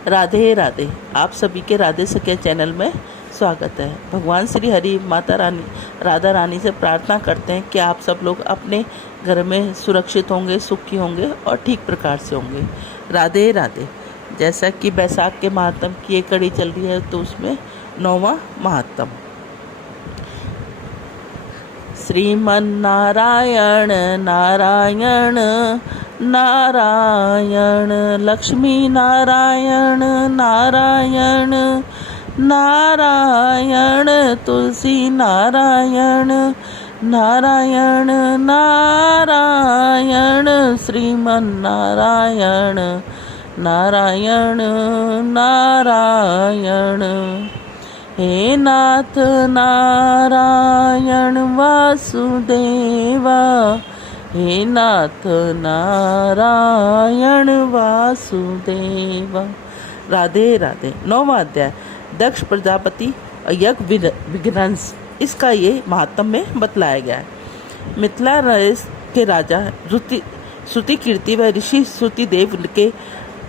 राधे राधे। आप सभी के राधे सखिया चैनल में स्वागत है। भगवान श्री हरि माता रानी राधा रानी से प्रार्थना करते हैं कि आप सब लोग अपने घर में सुरक्षित होंगे, सुखी होंगे और ठीक प्रकार से होंगे। राधे राधे। जैसा कि बैसाख के महात्म की एक कड़ी चल रही है, तो उसमें 9वां महात्म श्रीमन नारायण नारायण नारायण, लक्ष्मी नारायण नारायण नारायण, तुलसी नारायण नारायण नारायण, श्रीमन नारायण नारायण नारायण। हे नाथ नारायण वासुदेवा, हे नाथ नारायण वासुदेवा। राधे राधे। 9वां अध्याय दक्ष प्रजापति यज्ञ विघ्नंस, इसका ये महात्म में बतलाया गया है। मिथिला नरेश के राजा श्रुति कीर्ति व ऋषि श्रुति देव के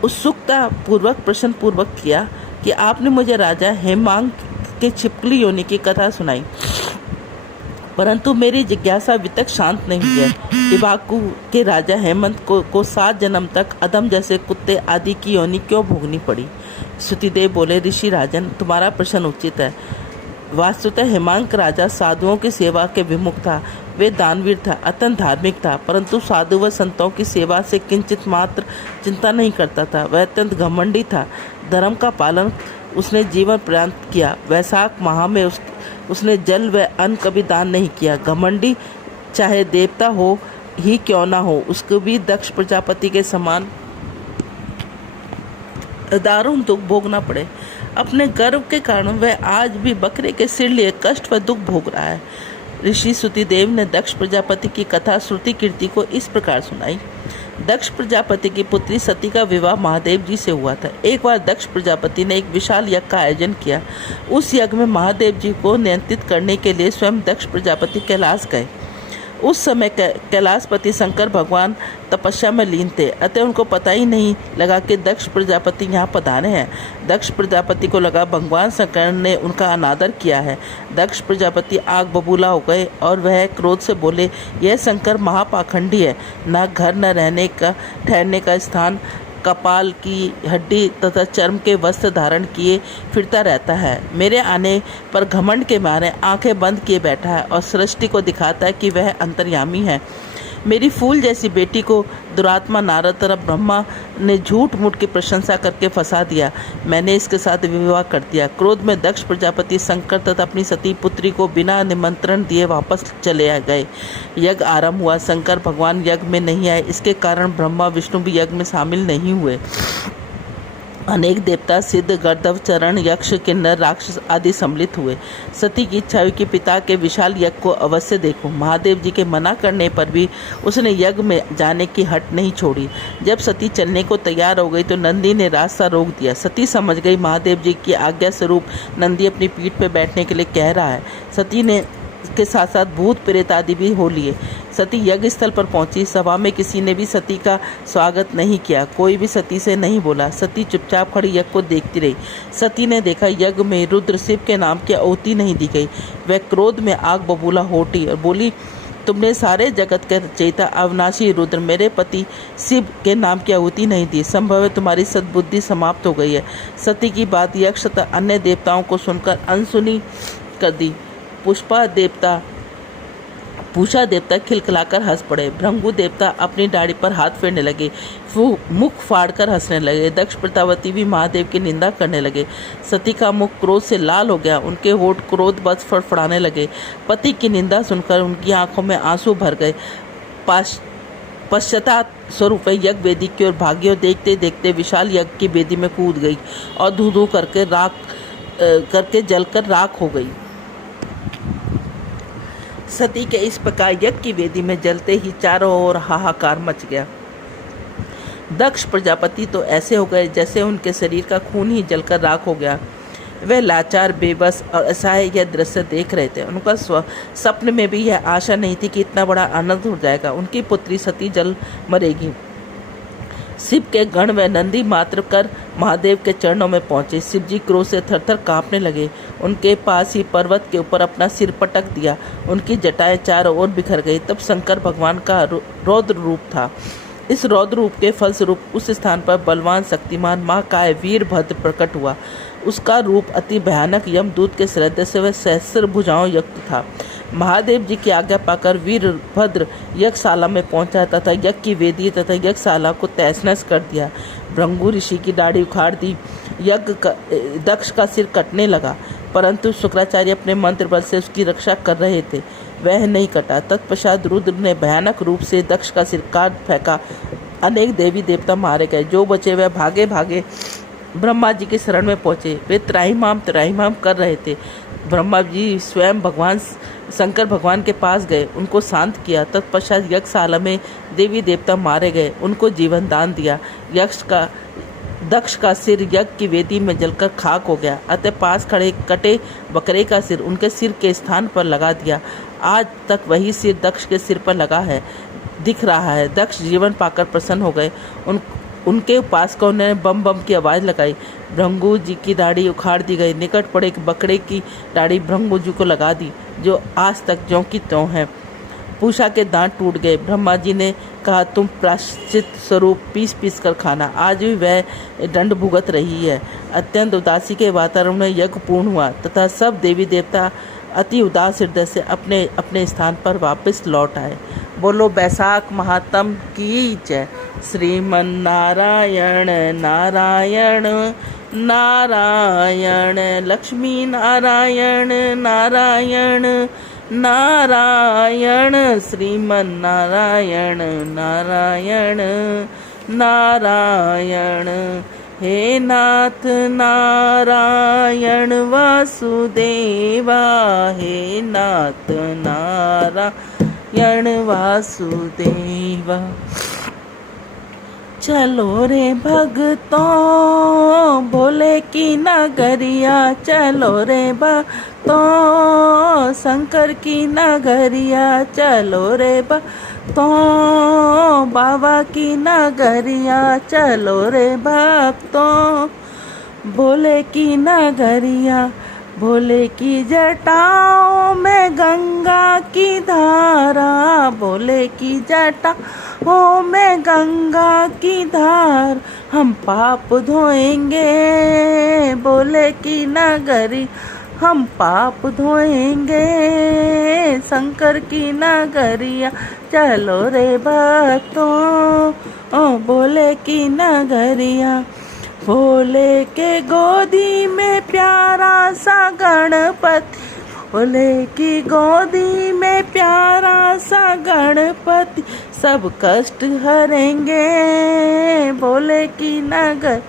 उत्सुकता पूर्वक प्रश्न पूर्वक किया कि आपने मुझे राजा हेमांग के छिपकली योनि की कथा सुनाई, परंतु मेरी जिज्ञासा अभी तक शांत नहीं हुई है। इवाकू के राजा हेमंत को 7 जन्म तक अदम जैसे कुत्ते आदि की योनि क्यों भोगनी पड़ी? श्रुतिदेव बोले, ऋषि राजन, तुम्हारा प्रश्न उचित है। वास्तुतः हेमांक राजा साधुओं की सेवा के विमुख था। वे दानवीर था, अत्यंत धार्मिक था, परंतु साधु व संतों की सेवा से किंचित मात्र चिंता नहीं करता था। वह अत्यंत घमंडी था। धर्म का पालन उसने जीवन पर्यंत किया। वैशाख माह में उसने जल व अन्न कभी दान नहीं किया। घमंडी चाहे देवता हो ही क्यों ना हो, उसको भी दक्ष प्रजापति के समान दारुण दुख भोगना पड़े। अपने गर्व के कारण वह आज भी बकरे के सिर लिए कष्ट व दुख भोग रहा है। ऋषि श्रुतिदेव ने दक्ष प्रजापति की कथा श्रुति कीर्ति को इस प्रकार सुनाई। दक्ष प्रजापति की पुत्री सती का विवाह महादेव जी से हुआ था। एक बार दक्ष प्रजापति ने एक विशाल यज्ञ का आयोजन किया। उस यज्ञ में महादेव जी को नियंत्रित करने के लिए स्वयं दक्ष प्रजापति कैलाश गए। उस समय कैलाशपति शंकर भगवान तपस्या में लीन थे, अतः उनको पता ही नहीं लगा कि दक्ष प्रजापति यहाँ पधारे हैं। दक्ष प्रजापति को लगा भगवान शंकर ने उनका अनादर किया है। दक्ष प्रजापति आग बबूला हो गए और वह क्रोध से बोले, यह शंकर महापाखंडी है, न घर न रहने का ठहरने का स्थान, कपाल की हड्डी तथा चर्म के वस्त्र धारण किए फिरता रहता है। मेरे आने पर घमंड के मारे आंखें बंद किए बैठा है और सृष्टि को दिखाता है कि वह अंतर्यामी है। मेरी फूल जैसी बेटी को दुरात्मा नारद और ब्रह्मा ने झूठ मूठ की प्रशंसा करके फंसा दिया। मैंने इसके साथ विवाह कर दिया। क्रोध में दक्ष प्रजापति शंकर तथा अपनी सती पुत्री को बिना निमंत्रण दिए वापस चले गए। यज्ञ आरंभ हुआ। शंकर भगवान यज्ञ में नहीं आए, इसके कारण ब्रह्मा विष्णु भी यज्ञ में शामिल नहीं हुए। अनेक देवता सिद्ध गर्दभ चरण यक्ष किन्नर राक्षस आदि सम्मिलित हुए। सती की इच्छा हुई कि पिता के विशाल यज्ञ को अवश्य देखो। महादेव जी के मना करने पर भी उसने यज्ञ में जाने की हट नहीं छोड़ी। जब सती चलने को तैयार हो गई तो नंदी ने रास्ता रोक दिया। सती समझ गई महादेव जी की आज्ञा स्वरूप नंदी अपनी पीठ पर बैठने के लिए कह रहा है। सती ने के साथ साथ भूत प्रेत आदि भी हो लिए। सती यज्ञ स्थल पर पहुंची। सभा में किसी ने भी सती का स्वागत नहीं किया। कोई भी सती से नहीं बोला। सती चुपचाप खड़ी यज्ञ को देखती रही। सती ने देखा यज्ञ में रुद्र शिव के नाम की आहुति नहीं दी गई। वह क्रोध में आग बबूला हो उठी और बोली, तुमने सारे जगत के रचयिता अविनाशी रुद्र मेरे पति शिव के नाम की आहुति नहीं दी। संभव है तुम्हारी सद्बुद्धि समाप्त हो गई है। सती की बात यक्ष तथा अन्य देवताओं को सुनकर अनसुनी कर दी। पूषा देवता खिलखिलाकर हंस पड़े। भृंगु देवता अपनी दाढ़ी पर हाथ फेरने लगे, मुख फाड़कर हंसने लगे। दक्ष प्रजापति भी महादेव की निंदा करने लगे। सती का मुख क्रोध से लाल हो गया। उनके होठ क्रोध बस फड़फड़ाने लगे। पति की निंदा सुनकर उनकी आंखों में आंसू भर गए। पश्चाताप स्वरूप यज्ञ वेदी की ओर भागी और देखते देखते विशाल यज्ञ की वेदी में कूद गई और धू धू करके जलकर राख हो गई। सती के इस प्रकार यज्ञ की वेदी में जलते ही चारों ओर हाहाकार मच गया। दक्ष प्रजापति तो ऐसे हो गए जैसे उनके शरीर का खून ही जलकर राख हो गया। वे लाचार, बेबस और असहाय यह दृश्य देख रहे थे। उनका सपने में भी यह आशा नहीं थी कि इतना बड़ा आनंद हो जाएगा, उनकी पुत्री सती जल मरेगी। शिव के गण व नंदी मात्र कर महादेव के चरणों में पहुंचे। शिव जी क्रोध से थरथर कांपने लगे। उनके पास ही पर्वत के ऊपर अपना सिर पटक दिया। उनकी जटाएं चारों ओर बिखर गई। तब शंकर भगवान का रौद्र रूप था। इस रौद्र रूप के फलस्वरूप उस स्थान पर बलवान शक्तिमान महाकाय वीरभद्र प्रकट हुआ। उसका रूप अति भयानक यमदूत के सदृश व सहस्त्र भुजाओं युक्त था। महादेव जी की आज्ञा पाकर वीरभद्र यज्ञशाला में पहुंचा तथा यज्ञ की वेदी तथा यज्ञशाला को तहस नहस कर दिया। भृंगु ऋषि की दाढ़ी उखाड़ दी। दक्ष का सिर कटने लगा, परंतु शुक्राचार्य अपने मंत्र बल से उसकी रक्षा कर रहे थे, वह नहीं कटा। तत्पश्चात रुद्र ने भयानक रूप से दक्ष का सिर काट फेंका। अनेक देवी देवता मारे गए। जो बचे वह भागे भागे ब्रह्मा जी के शरण में पहुंचे। वे त्राहिमाम कर रहे थे। ब्रह्मा जी स्वयं भगवान शंकर भगवान के पास गए, उनको शांत किया। तत्पश्चात यज्ञशाला में देवी देवता मारे गए, उनको जीवन दान दिया। दक्ष का सिर यज्ञ की वेदी में जलकर खाक हो गया। अतः पास खड़े कटे बकरे का सिर उनके सिर के स्थान पर लगा दिया। आज तक वही सिर दक्ष के सिर पर लगा है, दिख रहा है। दक्ष जीवन पाकर प्रसन्न हो गए। उनके उपासकों ने बम बम की आवाज़ लगाई। भृंगु जी की दाढ़ी उखाड़ दी गई। निकट पड़े एक बकरे की दाढ़ी भृंगु जी को लगा दी, जो आज तक ज्यों की त्यों है। पूषा के दांत टूट गए। ब्रह्मा जी ने कहा, तुम प्रायश्चित स्वरूप पीस पीस कर खाना। आज भी वह दंड भुगत रही है। अत्यंत उदासी के वातावरण में यज्ञ पूर्ण हुआ तथा सब देवी देवता अति उदास हृदय से अपने अपने स्थान पर वापस लौट आए। बोलो बैसाख महात्म की जय। श्रीमन नारायण नारायण नारायण, लक्ष्मी नारायण नारायण नारायण, श्रीमन नारायण नारायण नारायण। हे नाथ नारायण वासुदेवा, हे नाथ नारायण वासुदेवा। चलो रे भगतों भोले की नगरिया, चलो रे भक्तों शंकर की नगरिया, चलो रे भक्तों बाबा की नगरिया, चलो रे भक्तों भोले की नगरिया। भोले की जटाओं में गंगा की धारा, भोले की जटाओं में गंगा की धार। हम पाप धोएंगे भोले की नगरी, हम पाप धोएंगे शंकर की नगरिया। चलो रे भक्तों भोले की नगरिया। भोले के गोदी में प्यारा सा गणपति, भोले की गोदी में प्यारा सा गणपति, सब कष्ट हरेंगे भोले की नगर,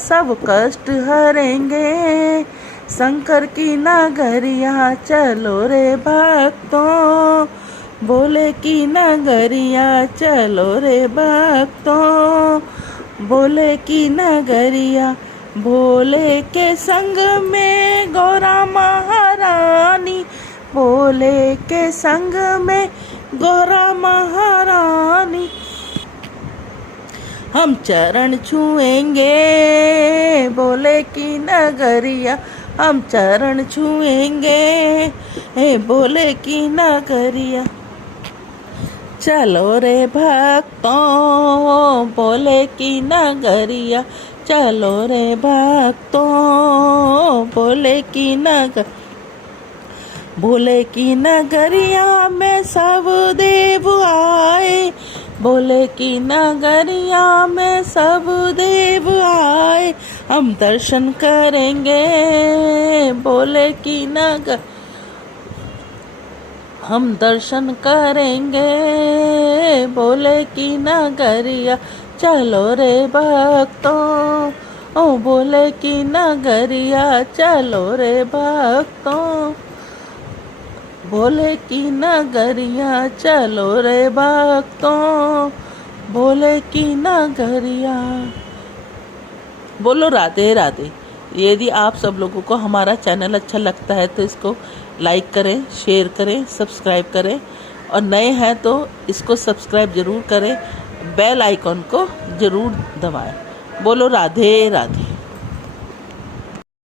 सब कष्ट हरेंगे शंकर की नगरिया। चलो रे भक्तों भोले की नगरिया, चलो रे भक्तों भोले की नगरिया। भोले के संग में गौरा महारानी, भोले के संग में गौरा महारानी। हम चरण छुएंगे भोले की नगरिया, हम चरण छुएंगे हे भोले की नगरिया। चलो रे भक्तों भोले की नगरिया, चलो रे भक्तों भोले की नगर। भोले की नगरिया में सब देव आए, भोले की नगरिया में सब देव आए। हम दर्शन करेंगे भोले की नगर, हम दर्शन करेंगे भोले की नगरिया। चलो रे भक्तों ओ भोले की नगरिया, चलो रे भक्तों भोले की नगरिया, चलो रे भक्तों भोले की नगरिया। बोलो राधे राधे। यदि आप सब लोगों को हमारा चैनल अच्छा लगता है तो इसको लाइक करें, शेयर करें, सब्सक्राइब करें, और नए हैं तो इसको सब्सक्राइब ज़रूर करें बेल आइकॉन को ज़रूर दबाएं। बोलो राधे राधे।